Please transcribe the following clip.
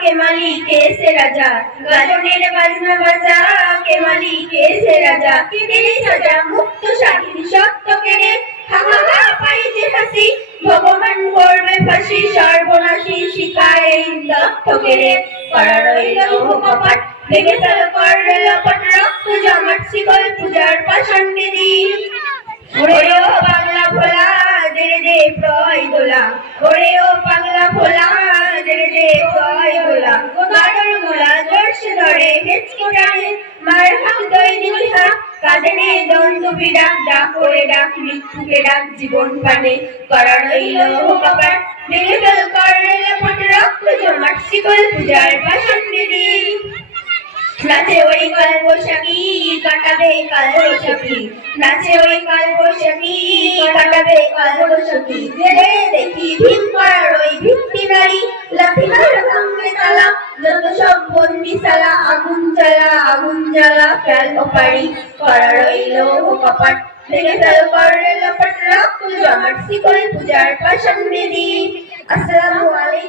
কে মালিক এসে রাজা গাজনের বাজনা বাজা কে মালিক এসে রাজা কেড়ে সাজা মুক্ত স্বাধীন সত্য কেড়ে হা হা হা পাই যে হাসি ভগবান করবে ফাঁসি সর্বনাশী শিকায় এই দত্ত কেড়ে করা রইল কপাট ভেঙে ফেল করলে লপট রক্ত জমাট শিকল পূজার পাষাণ বেদি ওরে ও পাগলা ভোলা দে দে প্রয় দোলা ওরে ও দোলা গাডর গোলা জোরসে ধরে হেঁচকে টানে মার হাত দই দিহা কাঁদনে দন্ত ডাক করে ডাক, মৃত্যুকে ডাক, জীবন পানে করা রইল কপাট ভেঙে ফেল করলে রক্ত জমাট, শিকল পূজার পাষাণ বেদি। নাচে ওই কাল বৈশাখী, কাটাবে কাল বৈশাখী। নাচে ওই কাল বৈশাখী, কাটাবে কাল বৈশাখী। দেখি ভীম যত সব বন্দি সালা আগুন জ্বালা আগুন জ্বালা ফেল ওপারি করা রইল কপাট ভেঙে ফেল করে লপট রক্ত জমাট শিকল পূজার পাশান বেদি আসসালামু আলাইকুম